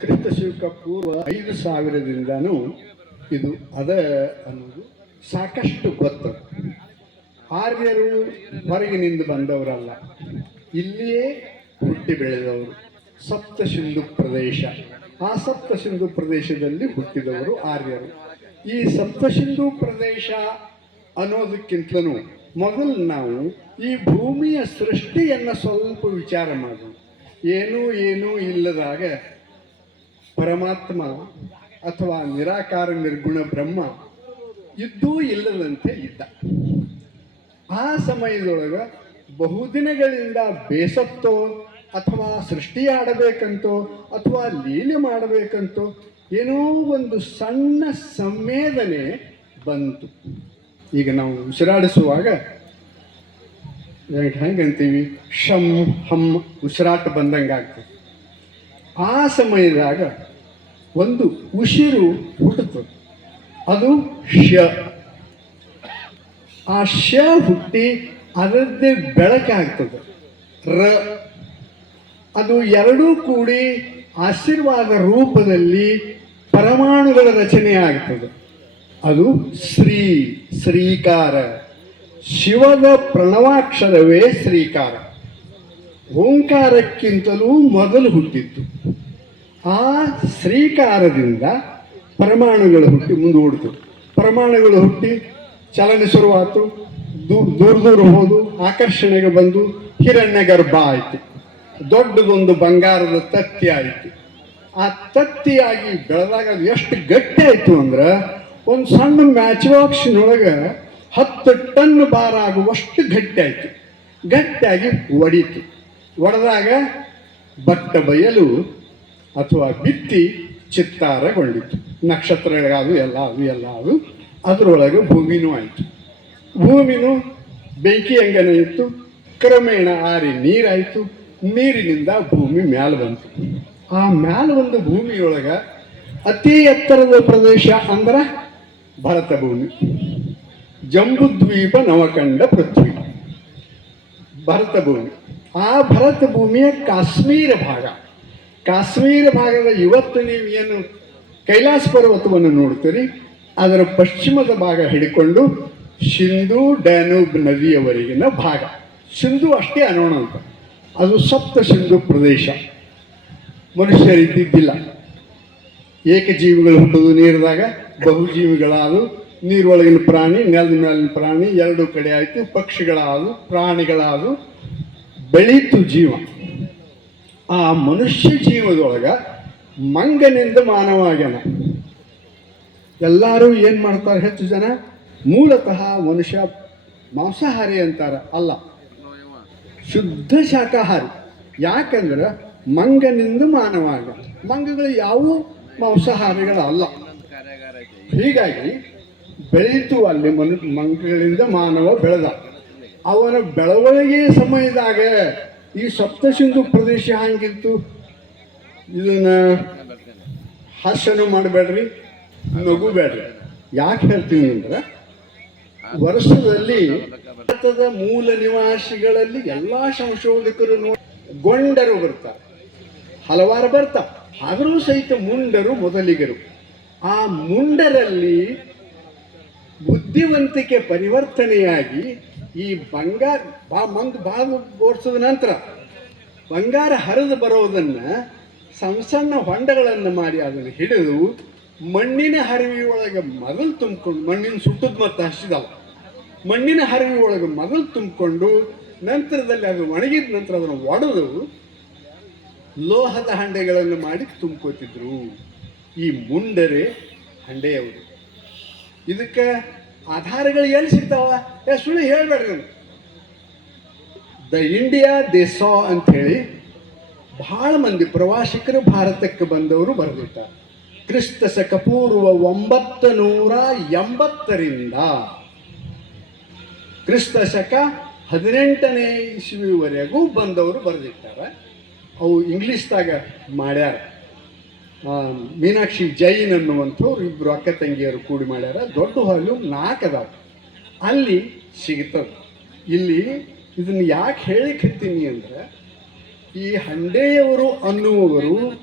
ಕ್ರಿಸ್ತಶಕ ಪೂರ್ವ ಐದು ಸಾವಿರದಿಂದನೂ ಇದು ಅದ ಅನ್ನೋದು ಸಾಕಷ್ಟು ಗೊತ್ತು. ಆರ್ಯರು ಹೊರಗಿನಿಂದ ಬಂದವರಲ್ಲ, ಇಲ್ಲಿಯೇ ಹುಟ್ಟಿ ಬೆಳೆದವರು ಸಪ್ತ ಸಿಂಧು ಪ್ರದೇಶ. ಆ ಸಪ್ತ ಸಿಂಧು ಪ್ರದೇಶದಲ್ಲಿ ಹುಟ್ಟಿದವರು ಆರ್ಯರು. ಈ ಸಪ್ತ ಸಿಂಧು ಪ್ರದೇಶ ಅನ್ನೋದಕ್ಕಿಂತಲೂ ಮೊದಲು ನಾವು ಈ ಭೂಮಿಯ ಸೃಷ್ಟಿಯನ್ನು ಸ್ವಲ್ಪ ವಿಚಾರ ಮಾಡೋಣ. ಏನೂ ಏನೂ ಇಲ್ಲದಾಗ ಪರಮಾತ್ಮ ಅಥವಾ ನಿರಾಕಾರ ನಿರ್ಗುಣ ಬ್ರಹ್ಮ ಇದ್ದೂ ಇಲ್ಲದಂತೆ ಇದ್ದ. ಆ ಸಮಯದೊಳಗೆ ಬಹುದಿನಗಳಿಂದ ಬೇಸತ್ತೋ ಅಥವಾ ಸೃಷ್ಟಿ ಆಡಬೇಕಂತೋ ಅಥವಾ ಲೀಲೆ ಮಾಡಬೇಕಂತೋ ಏನೋ ಒಂದು ಸಣ್ಣ ಸಂವೇದನೆ ಬಂತು. ಈಗ ನಾವು ಉಸಿರಾಡಿಸುವಾಗ ಹೆಂಗೆ ಅಂತೀವಿ ಶಂ ಹಮ್ ಉಸಿರಾಟ ಬಂದಂಗೆ ಆಗ್ತದೆ. ಆ ಸಮಯದಾಗ ಒಂದು ಉಸಿರು ಹುಟ್ಟುತ್ತದೆ ಅದು ಶ. ಆ ಶ ಹುಟ್ಟಿ ಅದರದ್ದೇ ಬೆಳಕಾಗ್ತದೆ ರ. ಅದು ಎರಡೂ ಕೂಡಿ ಆಶೀರ್ವಾದ ರೂಪದಲ್ಲಿ ಪರಮಾಣುಗಳ ರಚನೆ ಆಗ್ತದೆ. ಅದು ಶ್ರೀ ಶ್ರೀಕಾರ. ಶಿವದ ಪ್ರಣವಾಕ್ಷರವೇ ಶ್ರೀಕಾರ. ಓಂಕಾರಕ್ಕಿಂತಲೂ ಮೊದಲು ಹುಟ್ಟಿತ್ತು ಆ ಶ್ರೀಕಾರದಿಂದ ಪ್ರಮಾಣಗಳು ಹುಟ್ಟಿ ಮುಂದೂಡಿತು ಪ್ರಮಾಣಗಳು ಹುಟ್ಟಿ ಚಲನೆ ಶುರುವಾಯಿತು. ದೂರ ದೂರ ದೂರ ಹೋದು, ಆಕರ್ಷಣೆಗೆ ಬಂದು ಹಿರಣ್ಯ ಗರ್ಭ ಆಯಿತು. ದೊಡ್ಡದೊಂದು ಬಂಗಾರದ ತತ್ತಿ ಆಯಿತು. ಆ ತತ್ತಿಯಾಗಿ ಬೆಳೆದಾಗ ಎಷ್ಟು ಗಟ್ಟಿ ಆಯಿತು ಅಂದ್ರೆ, ಒಂದು ಸಣ್ಣ ಮ್ಯಾಚ್ ಬಾಕ್ಸಿನೊಳಗೆ ಹತ್ತು ಟನ್ ಭಾರ ಆಗುವಷ್ಟು ಗಟ್ಟಿ ಆಯಿತು. ಗಟ್ಟಿಯಾಗಿ ಒಡೀತು. ಒಡೆದಾಗ ಬಟ್ಟ ಬಯಲು ಅಥವಾ ಬಿತ್ತಿ ಚಿತ್ತಾರಗೊಂಡಿತು. ನಕ್ಷತ್ರಗಳಾದವು ಎಲ್ಲ ಅದು ಎಲ್ಲ ಅದು ಅದರೊಳಗೆ ಭೂಮಿನೂ ಆಯಿತು. ಭೂಮಿನೂ ಬೆಂಕಿ ಅಂಗನ ಇತ್ತು. ಕ್ರಮೇಣ ಆರಿ ನೀರಾಯಿತು. ನೀರಿನಿಂದ ಭೂಮಿ ಮ್ಯಾಲ ಬಂತು. ಆ ಮ್ಯಾಲ ಬಂದ ಭೂಮಿಯೊಳಗೆ ಅತಿ ಎತ್ತರದ ಪ್ರದೇಶ ಅಂದ್ರೆ ಭರತ ಭೂಮಿ ಜಂಬುದ್ವೀಪ ನವಕಂಡ ಪೃಥ್ವಿ. ಭರತ ಭೂಮಿ. ಆ ಭರತ ಭೂಮಿಯ ಕಾಶ್ಮೀರ ಭಾಗ. ಕಾಶ್ಮೀರ ಭಾಗದ ಇವತ್ತು ನೀವು ಏನು ಕೈಲಾಸ ಪರ್ವತವನ್ನು ನೋಡ್ತೀರಿ, ಅದರ ಪಶ್ಚಿಮದ ಭಾಗ ಹಿಡ್ಕೊಂಡು ಸಿಂಧೂ ಡ್ಯಾನೂಬ್ ನದಿಯವರೆಗಿನ ಭಾಗ. ಸಿಂಧು ಅಷ್ಟೇ ಅನೋಣ ಅಂತ. ಅದು ಸಪ್ತ ಸಿಂಧು ಪ್ರದೇಶ. ಮನುಷ್ಯರಿದ್ದಿದ್ದಿಲ್ಲ. ಏಕಜೀವಿಗಳು ಹುಟ್ಟೋದು ನೀರಿದಾಗ ಬಹುಜೀವಿಗಳಾದವು. ನೀರೊಳಗಿನ ಪ್ರಾಣಿ, ನೆಲದ ಮೇಲಿನ ಪ್ರಾಣಿ, ಎರಡು ಕಡೆ ಆಯಿತು. ಪಕ್ಷಿಗಳಾದವು ಪ್ರಾಣಿಗಳಾದವು ಬೆಳೀತು ಜೀವ. ಆ ಮನುಷ್ಯ ಜೀವದೊಳಗೆ ಮಂಗನಿಂದ ಮಾನವ ಆಗ್ಯಾನ. ಎಲ್ಲರೂ ಏನು ಮಾಡ್ತಾರೆ ಹೆಚ್ಚು ಜನ? ಮೂಲತಃ ಮನುಷ್ಯ ಮಾಂಸಾಹಾರಿ ಅಂತಾರ. ಅಲ್ಲ, ಶುದ್ಧ ಶಾಖಾಹಾರಿ. ಯಾಕಂದ್ರೆ ಮಂಗನಿಂದ ಮಾನವ ಆಗ ಮಂಗಗಳು ಯಾವುವು ಮಾಂಸಾಹಾರಿಗಳಲ್ಲ. ಹೀಗಾಗಿ ಬೆಳೀತು ಅಲ್ಲಿ ಮನು ಮಂಗಳಿಂದ ಮಾನವ ಬೆಳೆದ. ಅವನ ಬೆಳವಣಿಗೆ ಸಮಯದಾಗ ಈ ಸಪ್ತಸಿಂಧು ಪ್ರದೇಶ ಹಂಗಿತ್ತು? ಇದನ್ನ ಹಾಸ್ಯನೂ ಮಾಡಬೇಡ್ರಿ ನಗು ಬೇಡ್ರಿ ಯಾಕೆ ಹೇಳ್ತೀನಿ ಅಂದ್ರೆ, ವರ್ಷದಲ್ಲಿ ಭಾರತದ ಮೂಲ ನಿವಾಸಿಗಳಲ್ಲಿ ಎಲ್ಲಾ ಸಂಶೋಧಕರು ಗೊಂಡರು ಬರ್ತಾರೆ. ಹಲವಾರು ಬರ್ತಾರೆ. ಆದರೂ ಸಹಿತ ಮುಂಡರು ಮೊದಲಿಗರು. ಆ ಮುಂಡರಲ್ಲಿ ಬುದ್ಧಿವಂತಿಕೆ ಪರಿವರ್ತನೆಯಾಗಿ ಈ ಬಂಗಾರ ಬಾ ಮಂದು ಭಾಳ ಓಡಿಸಿದ ನಂತರ ಬಂಗಾರ ಹರಿದು ಬರೋದನ್ನು ಸಣ್ಣ ಸಣ್ಣ ಹೊಂಡಗಳನ್ನು ಮಾಡಿ ಅದನ್ನು ಹಿಡಿದು ಮಣ್ಣಿನ ಹರಿವಿ ಒಳಗೆ ಮೊದಲು ತುಂಬಿಕೊಂಡು ಮಣ್ಣಿನ ಸುಟ್ಟದ ಮತ್ತು ಹಸಿದವ ಮಣ್ಣಿನ ಹರಿವಿ ಒಳಗೆ ಮೊದಲು ತುಂಬಿಕೊಂಡು ನಂತರದಲ್ಲಿ ಅದು ಒಣಗಿದ ನಂತರ ಅದನ್ನು ಒಡೆದು ಲೋಹದ ಹಂಡೆಗಳನ್ನು ಮಾಡಿ ತುಂಬ್ಕೋತಿದ್ರು. ಈ ಮುಂಡರೆ ಹಂಡೆಯವರು. ಇದಕ್ಕೆ ಆಧಾರಗಳು ಎಲ್ಲಿ ಸಿಗ್ತಾವ? ಸುಳ್ಳು ಹೇಳ್ಬೇಡ್ರಿ. ದ ಇಂಡಿಯಾ ದೇ ಸಾ ಅಂಥೇಳಿ ಭಾಳ ಮಂದಿ ಪ್ರವಾಸಿಗರು ಭಾರತಕ್ಕೆ ಬಂದವರು ಬರೆದಿರ್ತಾರೆ. ಕ್ರಿಸ್ತ ಶಕ ಪೂರ್ವ ಒಂಬತ್ತು ನೂರ ಎಂಬತ್ತರಿಂದ. ಕ್ರಿಸ್ತ ಶಕ ಹದಿನೆಂಟನೇ ಇಸ್ವಿವರೆಗೂ ಬಂದವರು ಬರೆದಿರ್ತಾರೆ. ಅವು ಇಂಗ್ಲೀಷ್ದಾಗ ಮಾಡ್ಯಾರ. ಮೀನಾಕ್ಷಿ ಜೈನ್ ಅನ್ನುವಂಥವ್ರು ಇಬ್ಬರು ಅಕ್ಕ ತಂಗಿಯರು ಕೂಡಿ ಮಾಡ್ಯಾರ. ದೊಡ್ಡ ಹಾಲು ನಾಲ್ಕು ಅಲ್ಲಿ ಸಿಗ್ತದೆ. ಇಲ್ಲಿ ಇದನ್ನು ಯಾಕೆ ಹೇಳಿಕತ್ತೀನಿ ಅಂದ್ರೆ, ಈ ಹಂಡೆಯವರು ಅನ್ನುವವರು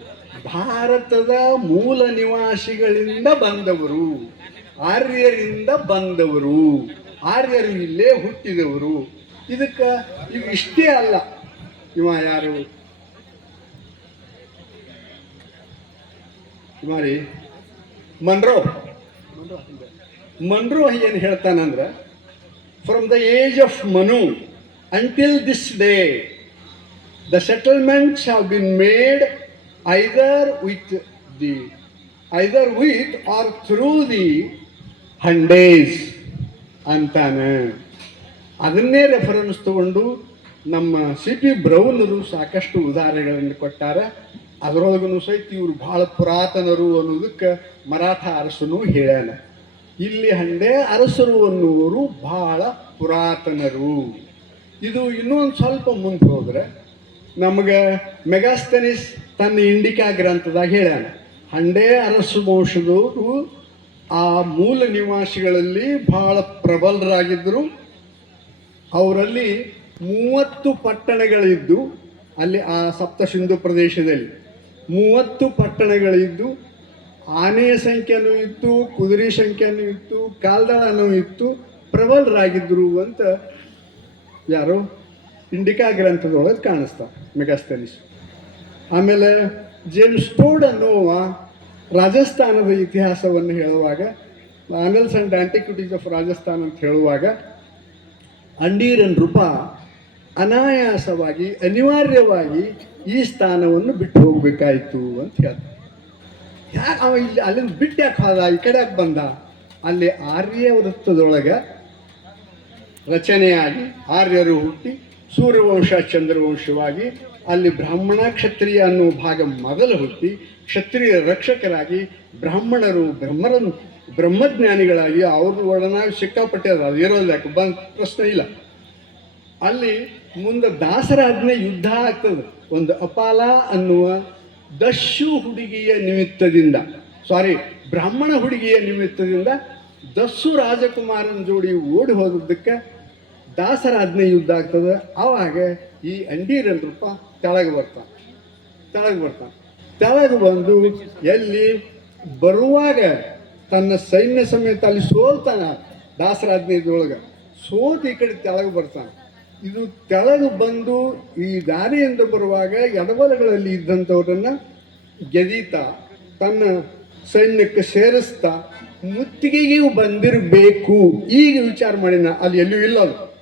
ಭಾರತದ ಮೂಲ ನಿವಾಸಿಗಳಿಂದ ಬಂದವರು, ಆರ್ಯರಿಂದ ಬಂದವರು, ಆರ್ಯರು ಇಲ್ಲೇ ಹುಟ್ಟಿದವರು. ಇದಕ್ಕೆ ಇವು ಇಷ್ಟೇ ಅಲ್ಲ. ಇವ ಯಾರು? ಇವ ರೀ ಮನ್ರೋ. ಮನ್ರೋ ಏನು ಹೇಳ್ತಾನಂದ್ರೆ from the age of Manu until this day the settlements have been made either with the either with or through the Handes ಅಂತಾನೆ. ಅದನ್ನೇ ರೆಫರೆನ್ಸ್ ತಗೊಂಡು ನಮ್ಮ ಸಿ ಪಿ ಬ್ರೌನರು ಸಾಕಷ್ಟು ಉದಾಹರಣೆಗಳನ್ನು ಕೊಟ್ಟಾರ. ಅದರೊಳಗೂ ಸಹಿತ ಇವರು ಬಹಳ ಪುರಾತನರು ಅನ್ನೋದಕ್ಕೆ ಮರಾಠ ಅರಸನು ಹೇಳ್ಯಾನ. ಇಲ್ಲಿ ಹಂಡೆ ಅರಸರು ಅನ್ನುವರು ಬಹಳ ಪುರಾತನರು. ಇದು ಇನ್ನೊಂದು ಸ್ವಲ್ಪ ಮುಂದೆ ಹೋದ್ರೆ ನಮಗೆ ಮೆಗಾಸ್ತನಿಸ್ ತನ್ನ ಇಂಡಿಕಾ ಗ್ರಂಥದಾಗ ಹೇಳ್ಯಾನ. ಹಂಡೆ ಅರಸು ವಂಶದವರು ಆ ಮೂಲ ನಿವಾಸಿಗಳಲ್ಲಿ ಬಹಳ ಪ್ರಬಲರಾಗಿದ್ದರು ಅವರಲ್ಲಿ ಮೂವತ್ತು ಪಟ್ಟಣಗಳಿದ್ದು ಅಲ್ಲಿ ಆ ಸಪ್ತ ಸಿಂಧು ಪ್ರದೇಶದಲ್ಲಿ. ಮೂವತ್ತು ಪಟ್ಟಣಗಳಿದ್ದು, ಆನೆಯ ಸಂಖ್ಯೆನೂ ಇತ್ತು, ಕುದುರೆ ಸಂಖ್ಯೆನೂ ಇತ್ತು, ಕಾಲ್ದಳನೂ ಇತ್ತು ಪ್ರಬಲರಾಗಿದ್ದರು ಅಂತ ಯಾರು ಇಂಡಿಕಾ ಗ್ರಂಥದೊಳಗೆ ಕಾಣಿಸ್ತಾ, ಮೆಗಾಸ್ತನಿಸ್. ಆಮೇಲೆ ಜೇಮ್ಸ್ ಟೋಡ್ ಅನ್ನುವ ರಾಜಸ್ಥಾನದ ಇತಿಹಾಸವನ್ನು ಹೇಳುವಾಗ annals and antiquities of Rajasthan ಅಂತ ಹೇಳುವಾಗ, ಅಂಡೀರನ್ ರೂಪ ಅನಾಯಾಸವಾಗಿ, ಅನಿವಾರ್ಯವಾಗಿ ಈ ಸ್ಥಾನವನ್ನು ಬಿಟ್ಟು ಹೋಗಬೇಕಾಯಿತು ಅಂತ ಹೇಳ್ತಾರೆ ಯಾಕೆ ಅವ ಇಲ್ಲಿ ಅಲ್ಲಿಂದ ಬಿಟ್ಟು ಯಾಕೆ ಹೋದ? ಈ ಕಡೆ ಯಾಕೆ ಬಂದ? ಅಲ್ಲಿ ಆರ್ಯ ವೃತ್ತದೊಳಗೆ ರಚನೆಯಾಗಿ ಆರ್ಯರು ಹುಟ್ಟಿ ಸೂರ್ಯವಂಶ, ಚಂದ್ರವಂಶವಾಗಿ ಅಲ್ಲಿ ಬ್ರಾಹ್ಮಣ ಕ್ಷತ್ರಿಯ ಅನ್ನೋ ಭಾಗ ಮೊದಲು ಹುಟ್ಟಿ ಕ್ಷತ್ರಿಯ ರಕ್ಷಕರಾಗಿ ಬ್ರಾಹ್ಮಣರು ಬ್ರಹ್ಮರ ಬ್ರಹ್ಮಜ್ಞಾನಿಗಳಾಗಿ ಅವ್ರ ಒಡನಾಗಿ ಸಿಕ್ಕಾಪಟ್ಟೆ ಅದ. ಇರೋದು ಯಾಕೆ? ಬಂದ ಪ್ರಶ್ನೆ ಇಲ್ಲ. ಅಲ್ಲಿ ಮುಂದೆ ದಾಸರಾಜ್ಞೆ ಯುದ್ಧ ಆಗ್ತದೆ. ಒಂದು ಅಪಾಲ ಅನ್ನುವ ದಶು ಹುಡುಗಿಯ ನಿಮಿತ್ತದಿಂದ ಸಾರಿ ಬ್ರಾಹ್ಮಣ ಹುಡುಗಿಯ ನಿಮಿತ್ತದಿಂದ ದಸ್ಸು ರಾಜಕುಮಾರನ ಜೋಡಿ ಓಡಿ ಹೋದದ್ದಕ್ಕೆ ದಾಸರಾಜ್ಞೆ ಯುದ್ಧ ಆಗ್ತದೆ. ಆವಾಗ ಈ ಅಂಡೀರಲ್ರಪ್ಪ ರೂಪ ತೆಳಗೆ ಬರ್ತಾನೆ ತೆಳಗೆ ಬರ್ತಾನೆ ತೆಳಗೆ ಬಂದು ಎಲ್ಲಿ ಬರುವಾಗ ತನ್ನ ಸೈನ್ಯ ಸಮೇತ ಅಲ್ಲಿ ಸೋಲ್ತಾನ ದಾಸರಾಜ್ಞೆ ಇದ್ರೊಳಗೆ ಸೋತು ಈ ಕಡೆ ತೆಳಗೆ ಬರ್ತಾನೆ. ಇದು ತೆಳಗೆ ಬಂದು ಈ ದಾರಿಯಿಂದ ಬರುವಾಗ ಎಡಬಲಗಳಲ್ಲಿ ಇದ್ದಂಥವರನ್ನು ಗೆದೀತಾ, ತನ್ನ ಸೈನ್ಯಕ್ಕೆ ಸೇರಿಸ್ತಾ, ಮುತ್ತಿಗೆಗೆ ಬಂದಿರಬೇಕು. ಈಗ ವಿಚಾರ ಮಾಡಿನ, ಅಲ್ಲಿ ಎಲ್ಲೂ ಇಲ್ಲ ಅದು.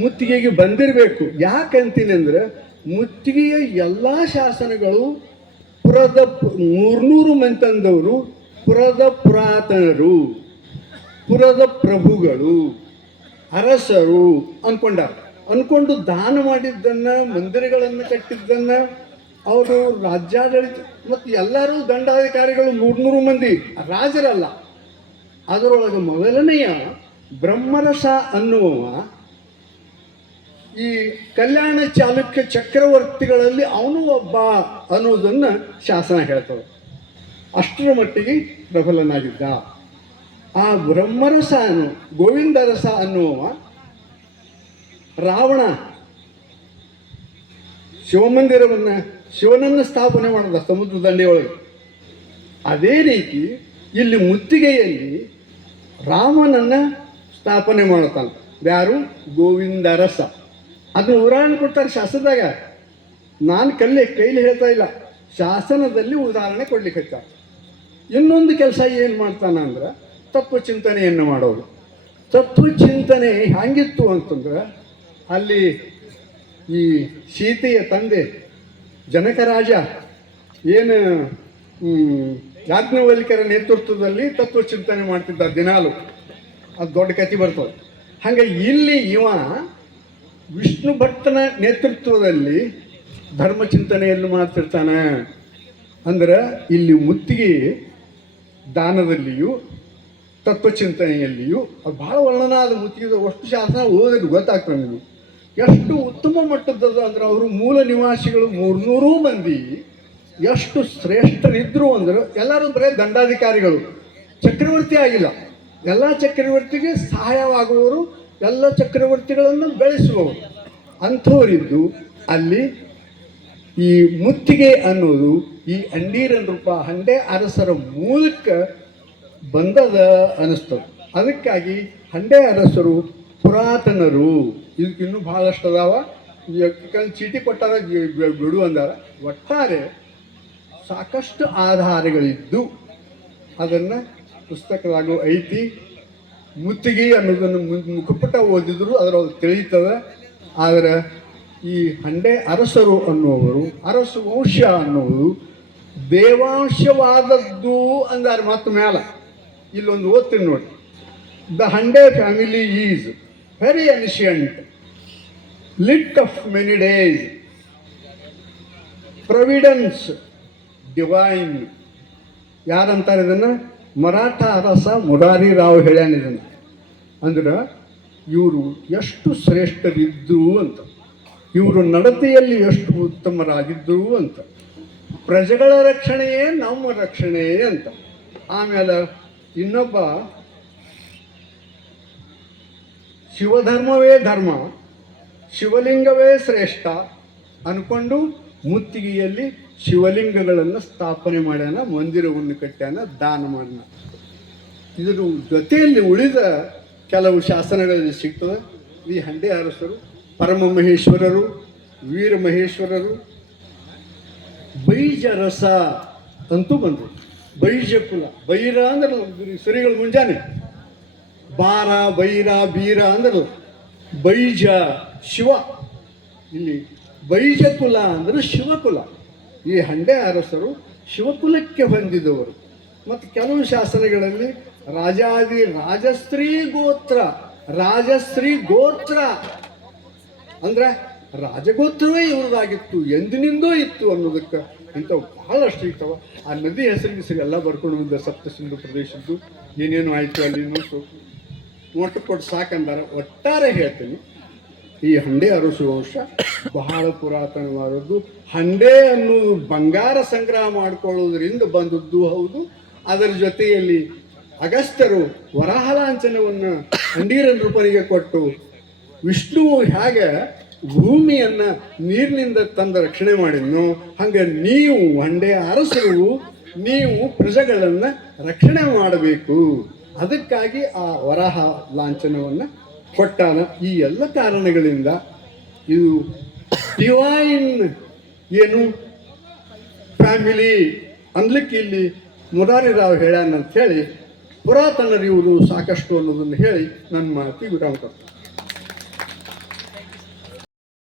ಮುತ್ತಿಗೆಗೆ ಬಂದಿರಬೇಕು. ಯಾಕಂತೀನಿ ಅಂದ್ರೆ, ಮುತ್ತಿಗೆಯ ಎಲ್ಲ ಶಾಸನಗಳು ಪುರದ ಮೂರ್ನೂರು ಮಂತಂದವರು ಪುರದ ಪುರಾತನರು, ಪುರದ ಪ್ರಭುಗಳು, ಅರಸರು ಅನ್ಕೊಂಡಾರ ಅನ್ಕೊಂಡು ದಾನ ಮಾಡಿದ್ದನ್ನ, ಮಂದಿರಗಳನ್ನು ಕಟ್ಟಿದ್ದನ್ನ, ಅವರು ರಾಜ್ಯಾಡಳಿತ, ಮತ್ತು ಎಲ್ಲರೂ ದಂಡಾಧಿಕಾರಿಗಳು ನೂರ್ನೂರು ಮಂದಿ, ರಾಜರಲ್ಲ. ಅದರೊಳಗೆ ಮೊದಲನೆಯ ಬ್ರಹ್ಮರಸ ಅನ್ನುವ ಈ ಕಲ್ಯಾಣ ಚಾಲುಕ್ಯ ಚಕ್ರವರ್ತಿಗಳಲ್ಲಿ ಅವನು ಒಬ್ಬ ಅನ್ನೋದನ್ನ ಶಾಸನ ಹೇಳ್ತವೆ ಅಷ್ಟರ ಮಟ್ಟಿಗೆ ಪ್ರಬಲನಾಗಿದ್ದ. ಆ ಬ್ರಹ್ಮರಸ ಅನ್ನು ಗೋವಿಂದರಸ ಅನ್ನುವ ರಾವಣ ಶಿವಮಂದಿರವನ್ನು ಶಿವನನ್ನು ಸ್ಥಾಪನೆ ಮಾಡಿದ ಸಮುದ್ರ ದಂಡೆಯೊಳಗೆ. ಅದೇ ರೀತಿ ಇಲ್ಲಿ ಮುತ್ತಿಗೆಯಲ್ಲಿ ರಾಮನನ್ನ ಸ್ಥಾಪನೆ ಮಾಡ್ತಾನೆ ಯಾರು? ಗೋವಿಂದರಸ ಅದನ್ನ ಉದಾಹರಣೆ ಕೊಡ್ತಾರೆ ಶಾಸನದಾಗ ನಾನು ಕಲ್ಲಿ ಕೈಲಿ ಹೇಳ್ತಾ ಇಲ್ಲ. ಶಾಸನದಲ್ಲಿ ಉದಾಹರಣೆ ಕೊಡ್ಲಿಕ್ಕೆ ಇನ್ನೊಂದು ಕೆಲಸ ಏನು ಮಾಡ್ತಾನೆ ಅಂದ್ರೆ, ತತ್ವ ಚಿಂತನೆಯನ್ನು ಮಾಡೋದು. ತತ್ವ ಚಿಂತನೆ ಹ್ಯಾಂಗಿತ್ತು ಅಂತಂದ್ರೆ ಅಲ್ಲಿ ಈ ಸೀತೆಯ ತಂದೆ ಜನಕರಾಜ ಏನು ಯಾಜ್ಞವಲ್ಕರ ನೇತೃತ್ವದಲ್ಲಿ ತತ್ವ ಚಿಂತನೆ ಮಾಡ್ತಿದ್ದ ದಿನಾಲು. ಅದು ದೊಡ್ಡ ಕತಿ ಬರ್ತದೆ. ಹಾಗೆ ಇಲ್ಲಿ ಇವ ವಿಷ್ಣು ಭಟ್ಟನ ನೇತೃತ್ವದಲ್ಲಿ ಧರ್ಮ ಚಿಂತನೆಯನ್ನು ಮಾಡ್ತಿರ್ತಾನೆ. ಅಂದ್ರೆ ಇಲ್ಲಿ ಮುತ್ತಿಗೆ ದಾನದಲ್ಲಿಯೂ, ತತ್ವಚಿಂತನೆಯಲ್ಲಿಯೂ, ಅದು ಭಾಳ ವರ್ಣನಾದ ಮುತ್ತಿಗೆ ಅಷ್ಟು ಶಾಸನ ಓದೋದು ಗೊತ್ತಾಗ್ತದೆ ನಿಮಗೆ. ಎಷ್ಟು ಉತ್ತಮ ಮಟ್ಟದ್ದದ ಅಂದ್ರೆ ಅವರು ಮೂಲ ನಿವಾಸಿಗಳು ಮೂರ್ನೂರು ಮಂದಿ. ಎಷ್ಟು ಶ್ರೇಷ್ಠರಿದ್ರು ಅಂದ್ರೆ ಎಲ್ಲರೂ ಬರೇ ದಂಡಾಧಿಕಾರಿಗಳು. ಚಕ್ರವರ್ತಿ ಆಗಿಲ್ಲ. ಎಲ್ಲ ಚಕ್ರವರ್ತಿಗೆ ಸಹಾಯವಾಗುವವರು, ಎಲ್ಲ ಚಕ್ರವರ್ತಿಗಳನ್ನು ಬೆಳೆಸುವವರು. ಅಂಥವರಿದ್ದು ಅಲ್ಲಿ ಈ ಮುತ್ತಿಗೆ ಅನ್ನೋದು, ಈ ಅಂಡೀರನ್ ರೂಪ ಹಂಡೆ ಅರಸರ ಮೂಲಕ ಬಂದದ ಅನ್ನಿಸ್ತದೆ ಅದಕ್ಕಾಗಿ ಹಂಡೆ ಅರಸರು ಪುರಾತನರು ಇದಕ್ಕೆ ಇನ್ನೂ ಭಾಳಷ್ಟು ಅದಾವ. ಚೀಟಿ ಕೊಟ್ಟಾರ ಬಿಡು ಅಂದಾರ. ಒಟ್ಟಾರೆ ಸಾಕಷ್ಟು ಆಧಾರಗಳಿದ್ದು, ಅದನ್ನು ಪುಸ್ತಕದಾಗೂ ಐತಿ. ಮುತ್ತಿಗೆ ಅನ್ನೋದನ್ನು ಮುಖಪುಟ ಓದಿದ್ರು, ಅದರೊಳಗೆ ತಿಳಿಯುತ್ತದೆ ಆದರೆ ಈ ಹಂಡೆ ಅರಸರು ಅನ್ನುವರು ಅರಸು ವಂಶ ಅನ್ನುವುದು ದೇವಾಂಶವಾದದ್ದು ಅಂದಾರೆ ಮತ್ತು ಮ್ಯಾಲ. ಇಲ್ಲೊಂದು ಓದ್ತೀನಿ ನೋಡಿ. The Hande family is very ancient lit of many days providence divine ಯಾರಂತಾರೆ ಇದನ್ನು? ಮರಾಠ ಅರಸ ಮುರಾರಿ ರಾವ್ ಹೇಳ್ಯಾನ ಇದನ್ನು. ಅಂದ್ರೆ ಇವರು ಎಷ್ಟು ಶ್ರೇಷ್ಠರಿದ್ದರು ಅಂತ. ಇವರು ನಡತೆಯಲ್ಲಿ ಎಷ್ಟು ಉತ್ತಮರಾಗಿದ್ದರು ಅಂತ. ಪ್ರಜೆಗಳ ರಕ್ಷಣೆಯೇ ನಮ್ಮ ರಕ್ಷಣೆಯೇ ಅಂತ. ಆಮೇಲೆ ಇನ್ನೊಬ್ಬ ಶಿವಧರ್ಮವೇ ಧರ್ಮ ಶಿವಲಿಂಗವೇ ಶ್ರೇಷ್ಠ ಅನ್ಕೊಂಡು ಮುತ್ತಿಗೆಯಲ್ಲಿ ಶಿವಲಿಂಗಗಳನ್ನು ಸ್ಥಾಪನೆ ಮಾಡ್ಯಾನ, ಮಂದಿರವನ್ನು ಕಟ್ಟ್ಯಾನ, ದಾನ ಮಾಡ್ಯಾನ. ಇದರ ಜೊತೆಯಲ್ಲಿ ಉಳಿದ ಕೆಲವು ಶಾಸನಗಳಲ್ಲಿ ಸಿಗ್ತದೆ. ಈ ಹಂಡೆ ಅರಸರು ಪರಮ ಮಹೇಶ್ವರರು ವೀರ ಮಹೇಶ್ವರರು ಬೈಜ ರಸ ಅಂತೂ ಬಂದರು ಬೈಜ ಕುಲ ಬೈರ ಅಂದ್ರೆ ಸರಿಗಳು ಮುಂಜಾನೆ. ಬಾರ ಬೈರ ಬೀರ ಅಂದ್ರೆ ಬೈಜ, ಶಿವ. ಇಲ್ಲಿ ಬೈಜ ಕುಲ ಅಂದ್ರೆ ಶಿವಕುಲ. ಈ ಹಂಡೆ ಅರಸರು ಶಿವಕುಲಕ್ಕೆ ಬಂದಿದ್ದವರು ಮತ್ತು ಕೆಲವು ಶಾಸನಗಳಲ್ಲಿ ರಾಜಾದಿ ರಾಜಸ್ತ್ರೀ ಗೋತ್ರ ರಾಜಸ್ತ್ರೀ ಗೋತ್ರ. ಅಂದ್ರೆ ರಾಜಗೋತ್ರವೇ ಇವ್ರದಾಗಿತ್ತು ಎಂದಿನಿಂದೋ ಇತ್ತು ಅನ್ನೋದಕ್ಕೆ ಇಂಥವು ಬಹಳಷ್ಟು ಇರ್ತಾವ ಆ ನದಿ ಹೆಸರಿಗೆ ಸರಿ ಎಲ್ಲ ಬರ್ಕೊಂಡು ಬಂದ ಸಪ್ತ ಸಿಂಧು ಪ್ರದೇಶದ್ದು. ಏನೇನು ಆಯಿತು ಅಲ್ಲಿ ನೋಟು ಕೊಟ್ಟು ಸಾಕಂದಾರ. ಒಟ್ಟಾರೆ ಹೇಳ್ತೀನಿ, ಈ ಹಂಡೆ ಅರಸುವ ವಂಶ ಬಹಳ ಪುರಾತನವಾದದ್ದು. ಹಂಡೆ ಅನ್ನೋದು ಬಂಗಾರ ಸಂಗ್ರಹ ಮಾಡಿಕೊಳ್ಳೋದ್ರಿಂದ ಬಂದದ್ದು ಹೌದು. ಅದರ ಜೊತೆಯಲ್ಲಿ ಅಗಸ್ತ್ಯರು ವರಾಹಲಾಂಛನವನ್ನು ಹಂಡೀರನ್ ರೂಪನಿಗೆ ಕೊಟ್ಟು ವಿಷ್ಣುವು ಹೇಗೆ ಭೂಮಿಯನ್ನು ನೀರಿನಿಂದ ತಂದ ರಕ್ಷಣೆ ಮಾಡಿದ್ನು, ಹಂಗೆ ನೀವು ಹಂಡೆ ಅರಸರು, ನೀವು ಪ್ರಜೆಗಳನ್ನು ರಕ್ಷಣೆ ಮಾಡಬೇಕು. ಅದಕ್ಕಾಗಿ ಆ ವರಾಹ ಲಾಂಛನವನ್ನು ಕೊಟ್ಟಾನ. ಈ ಎಲ್ಲ ಕಾರಣಗಳಿಂದ ಇದು ಡಿವೈನ್ ಏನು? ಫ್ಯಾಮಿಲಿ ಅನ್ಲಿಕ್ಕೆ ಇಲ್ಲಿ ಮುರಾರಿ ರಾವ್ ಹೇಳಿ ಪುರಾತನರು ಸಾಕಷ್ಟು ಅನ್ನೋದನ್ನು ಹೇಳಿ ನನ್ನ ಮಾತಿ ವಿರಾಮ ಕೊಡ್ತಾರೆ